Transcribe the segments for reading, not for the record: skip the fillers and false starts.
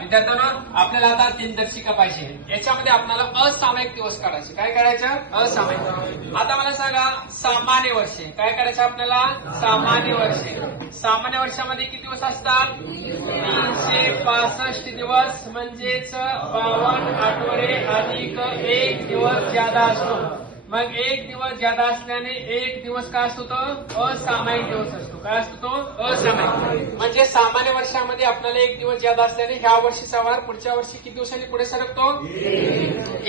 विद्यार्थ्यांनो आपल्याला आता दिनदर्शिका पाहिजे. याच्यामध्ये आपल्याला असामायिक दिवस काढायचे. काय करायचं? असामायिक. आता मला सांगा सामान्य वर्षे. काय करायचं आपल्याला? सामान्य वर्षे. सामान्य वर्षामध्ये किती दिवस असतात? 365 दिवस म्हणजेच 52 आठवडे अधिक एक दिवस ज्यादा असतो. मग एक दिवस ज्यादा असल्याने एक दिवस काय असतो? तो असामायिक दिवस असतो. काय असतो तो? असामायिक. म्हणजे सामान्य वर्षामध्ये आपल्याला एक दिवस ज्यादा असल्याने ह्या वर्षीचा वार पुढच्या वर्षी किती दिवसांनी पुढे सरकतो?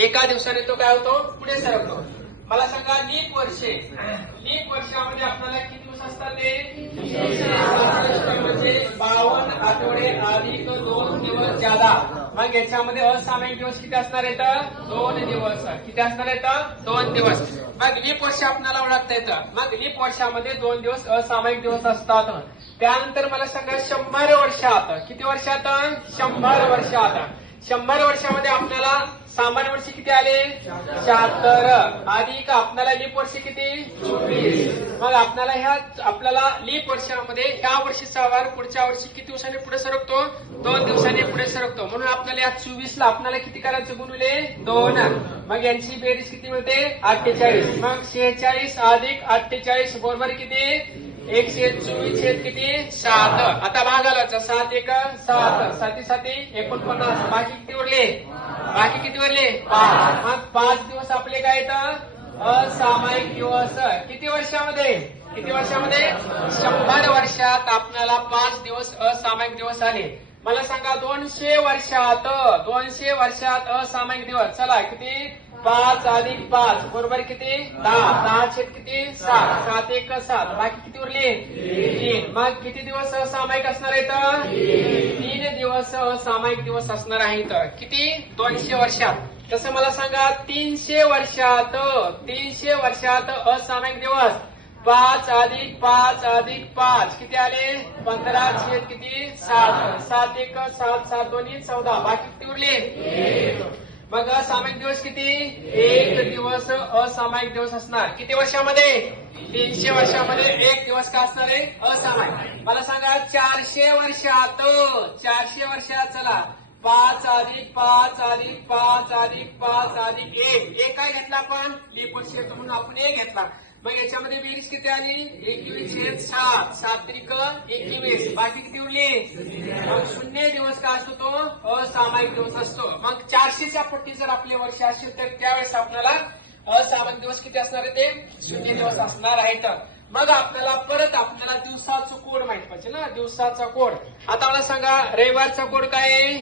एका दिवसाने तो काय होतो? पुढे सरकतो. मला सांगा लीप वर्षे. लीप वर्षामध्ये आपल्याला किती दिवस असतात? ते 365 म्हणजे 52 आठवडे अधिक 2 दिवस ज्यादा. मग याच्यामध्ये असामायिक दिवस किती असणार आहेत? 2 दिवस. किती असणार आहेत? 2 दिवस. मग लीप वर्ष आपल्याला ओळखता येतं. मग लीप वर्षामध्ये 2 दिवस असामायिक दिवस असतात. त्यानंतर मला सांगा 100 वर्षात. किती वर्षात? 100 वर्षात. 100 वर्षामध्ये आपल्याला सामान्य वर्षी किती आले? 76 अधिक आपल्याला लीप वर्षी किती? 24. मग आपल्याला लीप वर्षामध्ये ह्या वर्षीचा वार पुढच्या वर्षी किती दिवसांनी पुढे सरकतो? 2 दिवसांनी पुढे सरकतो. म्हणून आपल्याला या 24 ला आपल्याला किती करायचं? गुणुले 2. मग यांची बेरीज किती मिळते? 48. मग 46 अधिक 48 बरोबर किती? 124 किती? 7. आता भागाला 7 1 7 7 7 49. बाकी किती उरले? बाकी किती उरले? 5. मग 5 दिवस आपले काय येतं? असामायिक दिवस. किती वर्षामध्ये? किती वर्षामध्ये? 100 वर्षात आपल्याला 5 दिवस असामायिक दिवस आले. मला सांगा 200 वर्षात. 200 वर्षात असामायिक दिवस. चला किती? 5 अधिक 5 बरोबर किती? 10. 10 छेद किती? 7. 7 1 7. बाकी किती उरले? 3. मग किती दिवस असामायिक असणार आहेत? 3 दिवस असामायिक दिवस असणार आहेत. किती? 200 वर्षात. तसं मला सांगा 300 वर्षात. 300 वर्षात असामायिक दिवस 5 अधिक 5 अधिक 5 किती आले? 15 छेद किती? 7. 7 1 7 7 2 14. बाकी किती उरले? मग असामायिक दिवस किती? 1 दिवस असामायिक दिवस असणार. किती वर्षामध्ये? 300 वर्षामध्ये 1 दिवस काय असणार आहे? असामायिक. मला सांगा 400 वर्षात. 400 वर्षात चला 5 अधिक 5 अधिक 5 अधिक 5 अधिक 1 काय घेतला आपण? लीप वर्ष म्हणून आपण 1 घेतला. मग याच्यामध्ये बेरीज किती आली? 21 छेद 7. 7 त्रिक 21. बाकी किती उरले? मग 0 दिवस काय असतो? तो असामायिक दिवस असतो. मग 400च्या पट्टी जर आपले वर्ष असेल तर त्यावेळेस आपल्याला असामायिक दिवस किती असणार आहे? ते 0 दिवस असणार आहेत. मग आपल्याला दिवसाचा कोड माहित पाहिजे ना. दिवसाचा कोड. आता मला सांगा रविवारचा कोड काय आहे?